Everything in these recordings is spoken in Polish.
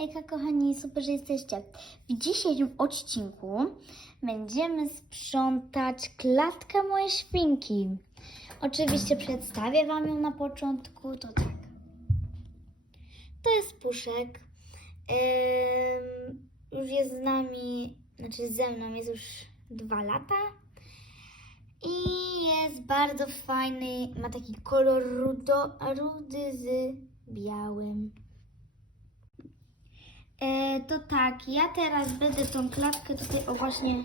Hejka kochani, super, że jesteście. W dzisiejszym odcinku będziemy sprzątać klatkę mojej świnki. Oczywiście przedstawię Wam ją na początku, to tak. To jest Puszek. Już jest z nami, znaczy ze mną jest już dwa lata. I jest bardzo fajny, ma taki kolor rudo, rudy z białym. E, to tak, ja teraz będę tą klatkę tutaj o właśnie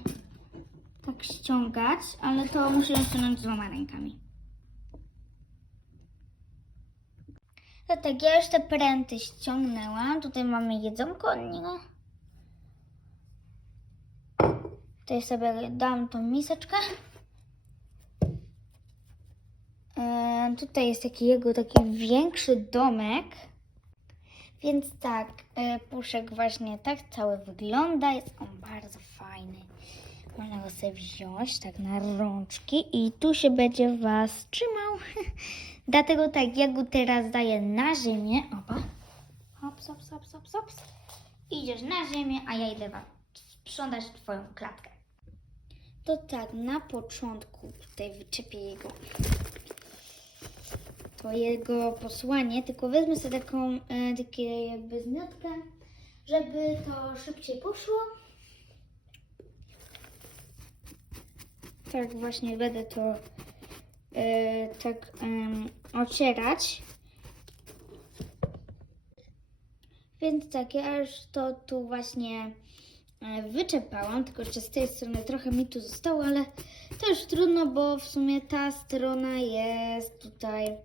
tak ściągać, ale to muszę ją ściągnąć dwoma rękami. To tak, ja już te pręty ściągnęłam. Tutaj mamy jedzonko od niego. Tutaj sobie dam tą miseczkę. E, tutaj jest taki jego taki większy domek. Więc tak, e, puszek właśnie tak cały wygląda. Jest on bardzo fajny. Można go sobie wziąć tak na rączki i tu się będzie Was trzymał. Dlatego tak, ja go teraz daję na ziemię. Opa. Hops, hops, hops, hops, hops. Idziesz na ziemię, a ja idę Wam sprzątać Twoją klatkę. To tak, na początku tutaj wyczepię jego to jego posłanie, tylko wezmę sobie taką, e, takie jakby zmiotkę, żeby to szybciej poszło. Tak właśnie będę to e, tak em, ocierać. Więc tak, ja już to tu właśnie e, wyczepałam, tylko jeszcze z tej strony trochę mi tu zostało, ale to już trudno, bo w sumie ta strona jest tutaj,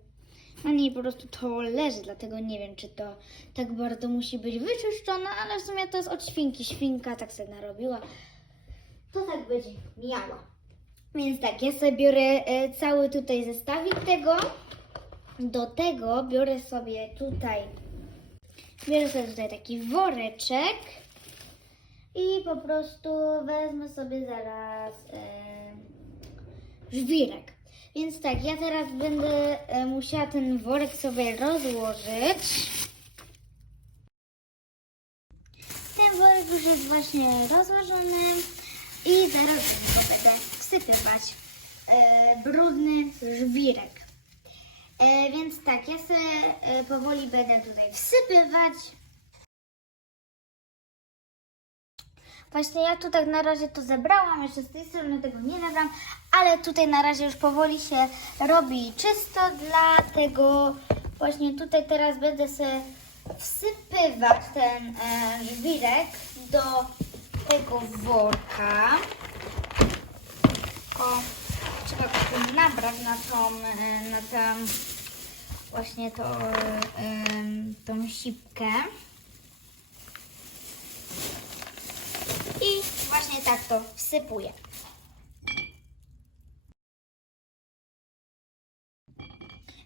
na niej po prostu to leży, dlatego nie wiem, czy to tak bardzo musi być wyczyszczone, ale w sumie to jest od świnki, świnka tak sobie narobiła, to tak będzie miała. Więc tak, ja sobie biorę e, cały tutaj zestawik tego, do tego biorę sobie tutaj, biorę sobie tutaj taki woreczek, i po prostu wezmę sobie zaraz e, żwirek. Więc tak, ja teraz będę e, musiała ten worek sobie rozłożyć. Ten worek już jest właśnie rozłożony i zaraz go będę wsypywać e, brudny żwirek. E, więc tak, ja sobie e, powoli będę tutaj wsypywać. Właśnie ja tu tak na razie to zebrałam, jeszcze z tej strony tego nie zebrałam, ale tutaj na razie już powoli się robi czysto, dlatego właśnie tutaj teraz będę sobie wsypywać ten e, żwirek do tego worka. Tylko trzeba go nabrać na tą, e, na tam właśnie to, e, tą sipkę. I właśnie tak to wsypuję.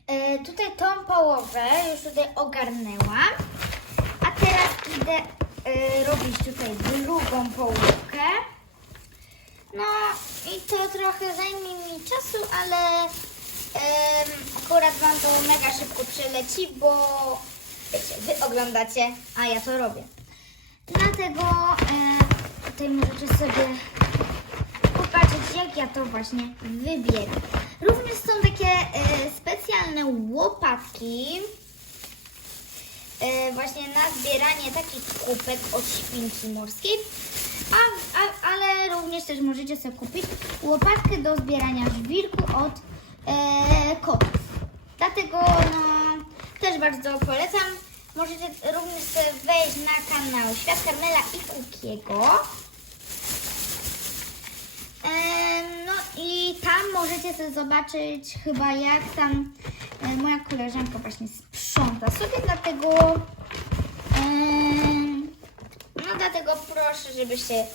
E, tutaj tą połowę już tutaj ogarnęłam. A teraz idę e, robić tutaj drugą połówkę. No i to trochę zajmie mi czasu, ale em, akurat Wam to mega szybko przeleci, bo wiecie, Wy oglądacie, a ja to robię. Dlatego e, tutaj możecie sobie popatrzeć, jak ja to właśnie wybieram. Również są takie e, specjalne łopatki e, właśnie na zbieranie takich kubek od świnki morskiej, a, a, ale również też możecie sobie kupić łopatkę do zbierania żwirku od e, kotów. Dlatego no, też bardzo polecam. Możecie również wejść na kanał Świat Karmela i Kukiego. Em, No i tam możecie sobie zobaczyć chyba jak tam e, moja koleżanka właśnie sprząta sobie, dlatego em, no dlatego proszę, żebyście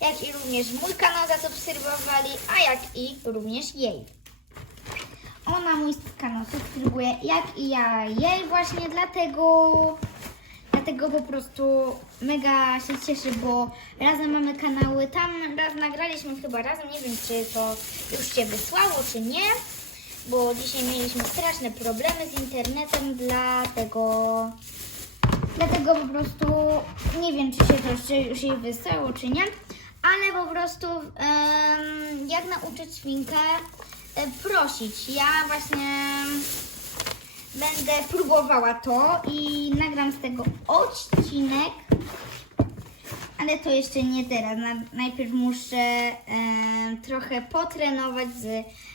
jak i również mój kanał zasubskrybowali, a jak i również jej. Ona mój kanał subskrybuje, jak i ja jej właśnie, dlatego Dlatego po prostu mega się cieszę, bo razem mamy kanały. Tam raz nagraliśmy chyba razem, nie wiem czy to już się wysłało, czy nie. Bo dzisiaj mieliśmy straszne problemy z internetem, dlatego Dlatego po prostu nie wiem, czy się to już jej wystało, czy nie. Ale po prostu jak nauczyć świnkę e, prosić. Ja właśnie będę próbowała to i nagram z tego odcinek. Ale to jeszcze nie teraz. Na, najpierw muszę em, trochę potrenować z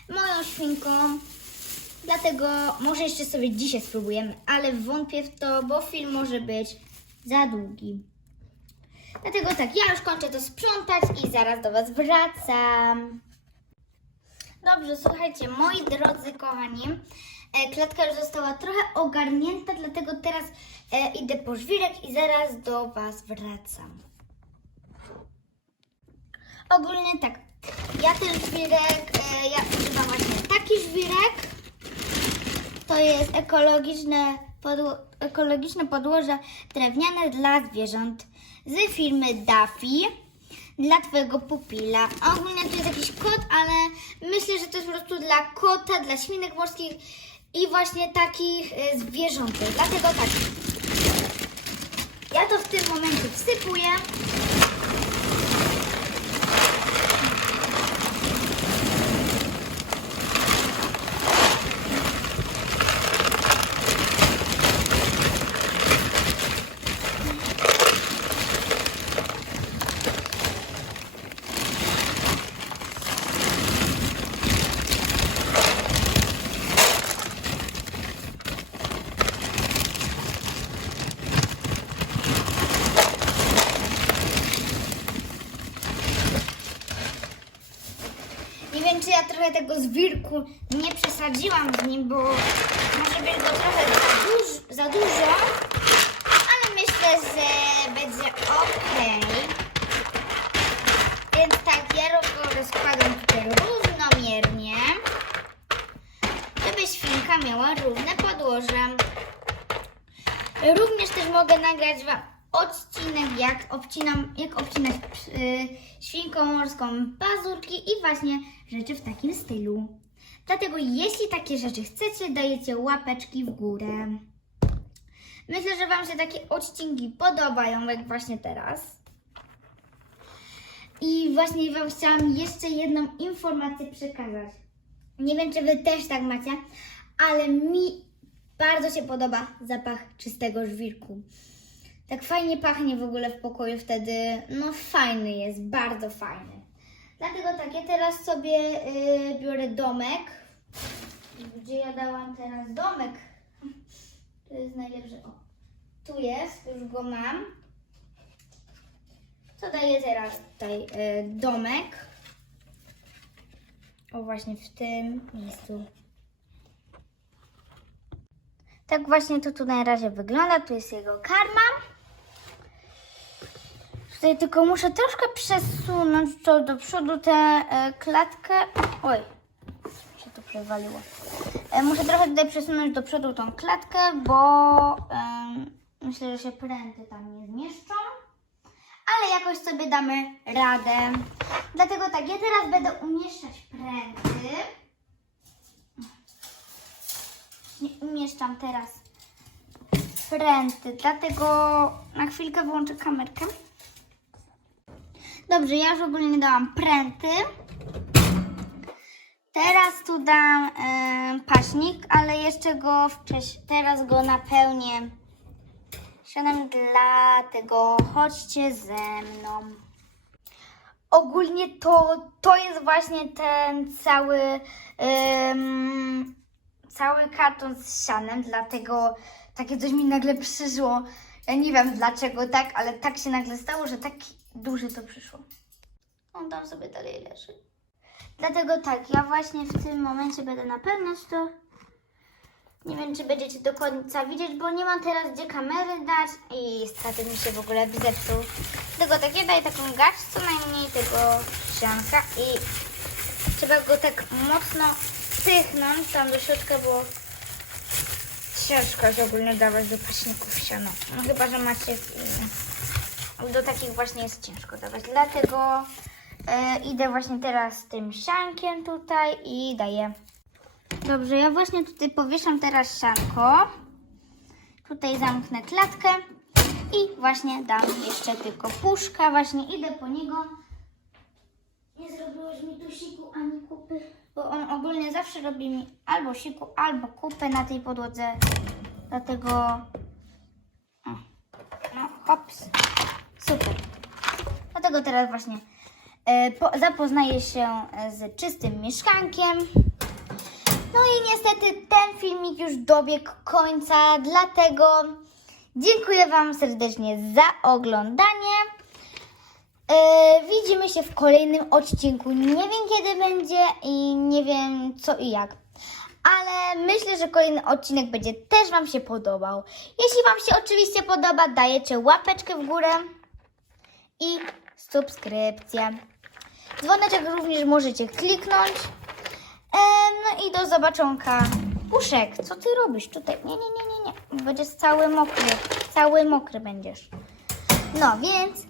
moją świnką. Dlatego może jeszcze sobie dzisiaj spróbujemy, ale wątpię w to, bo film może być za długi. Dlatego tak, ja już kończę to sprzątać i zaraz do Was wracam. Dobrze, słuchajcie, moi drodzy kochani, e, klatka już została trochę ogarnięta, dlatego teraz e, idę po żwirek i zaraz do Was wracam. Ogólnie tak, ja ten żwirek, e, ja używam właśnie taki żwirek, to jest ekologiczne, podło- ekologiczne podłoże drewniane dla zwierząt z firmy Daffy dla Twojego pupila. Ogólnie to jest jakiś kot, ale myślę, że to jest po prostu dla kota, dla świnek morskich i właśnie takich e, zwierzątek. Dlatego tak, ja to w tym momencie wsypuję. Nie wiem, czy ja trochę tego zwirku nie przesadziłam z nim, bo może być go trochę za, duż, za dużo, ale myślę, że będzie ok. Więc tak, ja go rozkładam tutaj równomiernie, żeby świnka miała równe podłoże. Również też mogę nagrać Wam odcinek, jak obcinać y, świnką morską pazurki i właśnie rzeczy w takim stylu. Dlatego jeśli takie rzeczy chcecie, dajecie łapeczki w górę. Myślę, że Wam się takie odcinki podobają, jak właśnie teraz. I właśnie Wam chciałam jeszcze jedną informację przekazać. Nie wiem, czy Wy też tak macie, ale mi bardzo się podoba zapach czystego żwirku. Tak fajnie pachnie w ogóle w pokoju wtedy. No fajny jest, bardzo fajny. Dlatego tak, ja teraz sobie yy, biorę domek. Gdzie ja dałam teraz domek? To jest najlepsze. O, tu jest, już go mam. To daję teraz tutaj yy, domek. O, właśnie w tym miejscu. Tak właśnie to tu na razie wygląda. Tu jest jego karma. Tutaj tylko muszę troszkę przesunąć to do przodu tę e, klatkę. Oj, się to przewaliło. E, muszę trochę tutaj przesunąć do przodu tą klatkę, bo em, myślę, że się pręty tam nie zmieszczą. Ale jakoś sobie damy radę. Dlatego tak, ja teraz będę umieszczać pręty. Nie umieszczam teraz pręty, dlatego na chwilkę wyłączę kamerkę. Dobrze, ja już ogólnie dałam pręty. Teraz tu dam e, paśnik, ale jeszcze go wcześniej, teraz go napełnię sianem, dlatego chodźcie ze mną. Ogólnie to, to jest właśnie ten cały, cały karton z sianem, dlatego takie coś mi nagle przyszło. Ja nie wiem dlaczego tak, ale tak się nagle stało, że tak duże to przyszło. On tam sobie dalej leży. Dlatego tak, ja właśnie w tym momencie będę napełniać to. Nie wiem, czy będziecie do końca widzieć, bo nie mam teraz gdzie kamery dać i statyw mi się w ogóle zepsuł. Dlatego tak, ja daję taką garść, co najmniej tego sianka i trzeba go tak mocno wpychnąć tam do środka, bo ciężko jest ogólnie dawać do paśników siano. No chyba, że macie... Do takich właśnie jest ciężko dawać. Dlatego e, idę właśnie teraz tym siankiem tutaj i daję. Dobrze, ja właśnie tutaj powieszam teraz sianko. Tutaj zamknę klatkę I właśnie dam jeszcze tylko puszka, właśnie idę po niego. Nie zrobiłeś mi tu siku ani kupy, bo on ogólnie zawsze robi mi albo siku, albo kupę na tej podłodze. Dlatego... O, No, hops. Super. Dlatego teraz właśnie e, po, zapoznaję się e, z czystym mieszkankiem. No i niestety ten filmik już dobiegł końca, dlatego dziękuję Wam serdecznie za oglądanie. E, widzimy się w kolejnym odcinku. Nie wiem kiedy będzie i nie wiem co i jak. Ale myślę, że kolejny odcinek będzie też Wam się podobał. Jeśli Wam się oczywiście podoba, dajecie łapeczkę w górę i subskrypcję. Dzwoneczek również możecie kliknąć. No i do zobaczonka. Puszek, co ty robisz tutaj? Nie, nie, nie, nie, nie. Będziesz cały mokry. Cały mokry będziesz. No więc